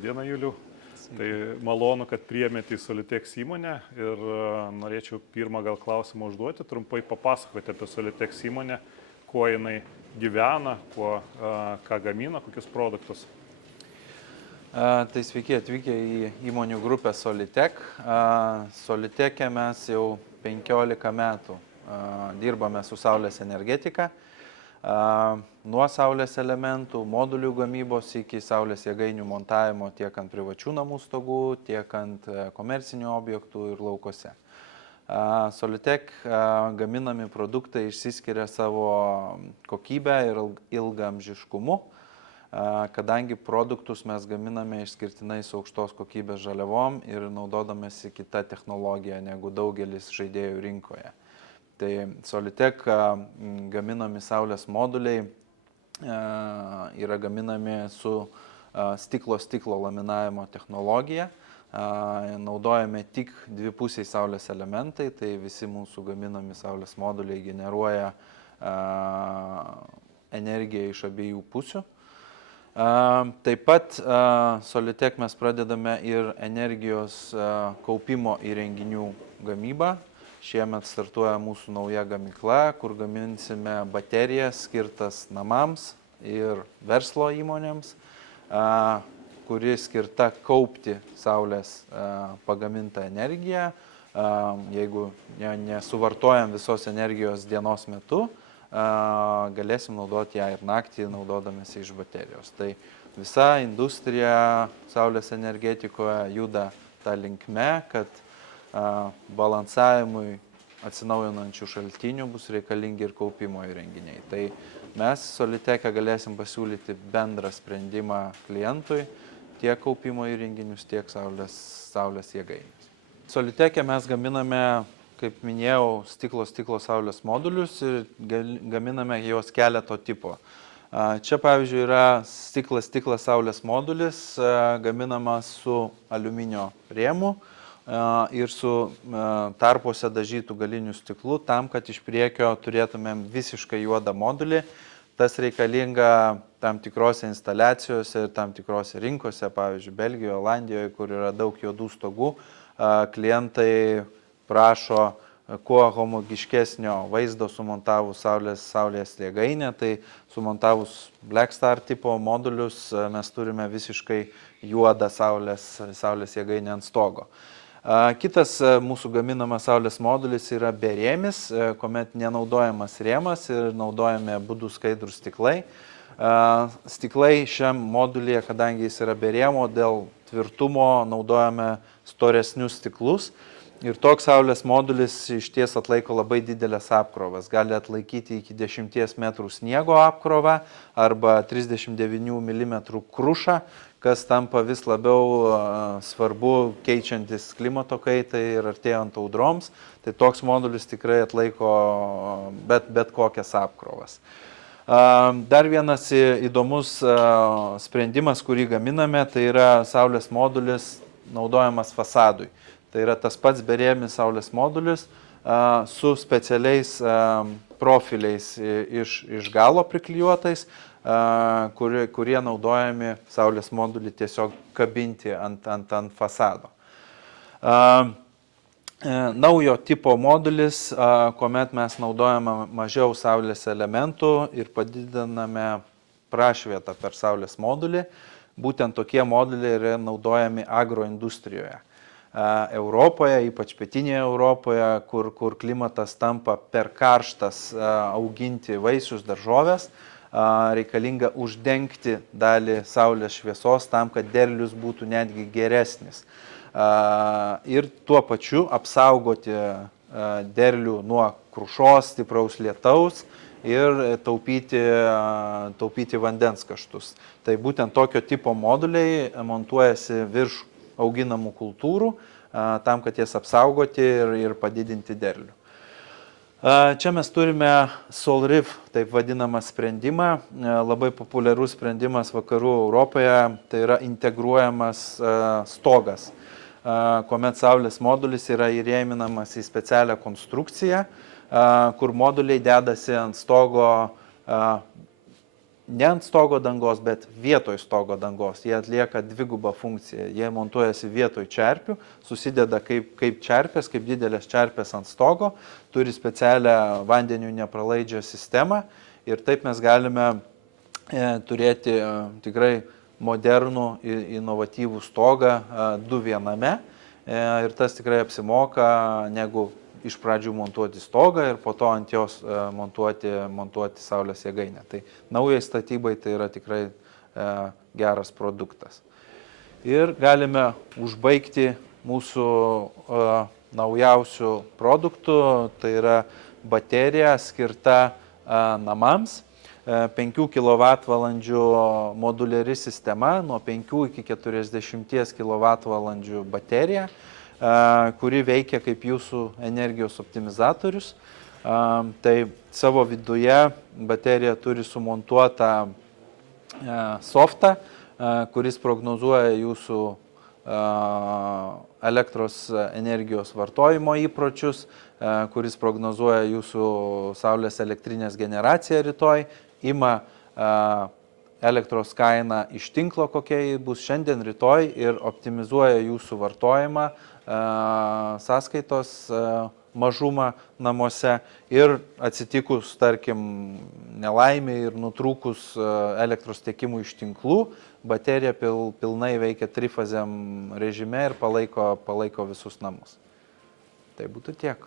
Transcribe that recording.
Labadiena, Juliau. Tai malonu, kad priėmėte į Solitex įmonę ir norėčiau pirmą gal klausimą užduoti, trumpai papasakoti apie Solitex įmonę, kuo jinai gyvena, ką gamina, kokius produktus. Tai sveiki atvykę į įmonių grupę Solitec. Solitec'e mes jau 15 metų dirbame su saulės energetika. Nuo saulės elementų, modulių gamybos iki saulės jėgainių montavimo tiek ant privačių namų stogų, tiek ant komercinių objektų ir laukose. Solitec gaminami produktai išsiskiria savo kokybę ir ilgaamžiškumu, kadangi produktus mes gaminame išskirtinai su aukštos kokybės žaliavom ir naudodamėsi kitą technologiją negu daugelis žaidėjų rinkoje. Tai Solitec gaminami saulės moduliai yra gaminami su stiklo laminavimo technologija. Naudojame tik dvipusiai saulės elementai, tai visi mūsų gaminami saulės moduliai generuoja energiją iš abiejų pusių. Taip pat Solitec mes pradedame ir energijos kaupimo įrenginių gamybą. Šiemet startuoja mūsų nauja gamykla, kur gaminsime baterijas skirtas namams ir verslo įmonėms, kuri skirta kaupti saulės pagamintą energiją. Jeigu nesuvartojam visos energijos dienos metu, galėsim naudoti ją ir naktį, naudodamėsi iš baterijos. Tai visa industrija saulės energetikoje juda tą linkme, kad balansavimui atsinaujinančių šaltinių bus reikalingi ir kaupimo įrenginiai. Tai mes Solitec'e galėsim pasiūlyti bendrą sprendimą klientui, tiek kaupimo įrenginius, tiek saulės jėgainius. Solitec'e mes gaminame, kaip minėjau, stiklo saulės modulius ir gaminame juos keleto tipo. Čia, pavyzdžiui, yra stiklas saulės modulis, gaminamas su aliuminio rėmu ir su tarpuose dažytų galinių stiklų, tam, kad iš priekio turėtumėm visiškai juodą modulį. Tas reikalinga tam tikrose instaliacijose ir tam tikrose rinkose, pavyzdžiui, Belgijoje, Olandijoje, kur yra daug juodų stogų. Klientai prašo kuo homogiškesnio vaizdo sumontavus saulės jėgainę, tai sumontavus Black Star tipo modulius mes turime visiškai juodą saulės jėgainę ant stogo. Kitas mūsų gaminamas saulės modulis yra berėmis, kuomet nenaudojamas rėmas ir naudojame abudu skaidrūs stiklai. Stiklai šiam modulyje, kadangi jis yra berėmo, dėl tvirtumo naudojame storesnius stiklus. Ir toks saulės modulis išties atlaiko labai didelės apkrovas. Gali atlaikyti iki 10 metrų sniego apkrovą arba 39 mm krušą, kas tampa vis labiau svarbu keičiantis klimato kaitai ir artėjant audroms. Tai toks modulis tikrai atlaiko bet kokias apkrovas. Dar vienas įdomus sprendimas, kurį gaminame, tai yra saulės modulis naudojamas fasadui. Tai yra tas pats berėmis saulės modulis su specialiais profiliais iš galo priklijuotais, kurie naudojami saulės modulį tiesiog kabinti ant fasado. Naujo tipo modulis, kuomet mes naudojame mažiau saulės elementų ir padidiname prašvietą per saulės modulį. Būtent tokie moduliai yra naudojami agroindustrijoje. Europoje, ypač pietinėje Europoje, kur klimatas tampa per karštas auginti vaisius, daržoves, reikalinga uždengti dalį saulės šviesos tam, kad derlius būtų netgi geresnis. Ir tuo pačiu apsaugoti derlių nuo krušos, stipraus lietaus ir taupyti vandens kaštus. Tai būtent tokio tipo moduliai montuojasi virš auginamų kultūrų, tam, kad jas apsaugoti ir padidinti derlių. Čia mes turime SolRif, taip vadinamą sprendimą, labai populiarus sprendimas vakarų Europoje, tai yra integruojamas stogas, kuomet saulės modulis yra įrėminamas į specialią konstrukciją, kur moduliai dedasi ant stogo ne ant stogo dangos, bet vietoj stogo dangos. Jie atlieka dvigubą funkciją. Jie montuojasi vietoj čerpių, susideda kaip čerpės, kaip didelės čerpės ant stogo, turi specialią vandenių nepralaidžią sistemą ir taip mes galime turėti tikrai modernų ir inovatyvų stogą du viename ir tas tikrai apsimoka, negu iš pradžių montuoti stogą ir po to ant jos montuoti saulės jėgainę. Tai naujai statybai tai yra tikrai geras produktas. Ir galime užbaigti mūsų naujausių produktų, tai yra baterija skirta namams. 5 kWh moduliari sistema, nuo 5 iki 40 kWh baterija, kuri veikia kaip jūsų energijos optimizatorius. Tai savo viduje baterija turi sumontuotą softą, kuris prognozuoja jūsų elektros energijos vartojimo įpročius, kuris prognozuoja jūsų saulės elektrinės generaciją rytoj, ima elektros kainą iš tinklo, kokia bus šiandien, rytoj ir optimizuoja jūsų vartojimą, sąskaitos mažumą namuose ir atsitikus, tarkim, nelaimė ir nutrūkus elektros tiekimų iš tinklų, baterija pilnai veikia trifaziam režime ir palaiko visus namus. Tai būtų tiek.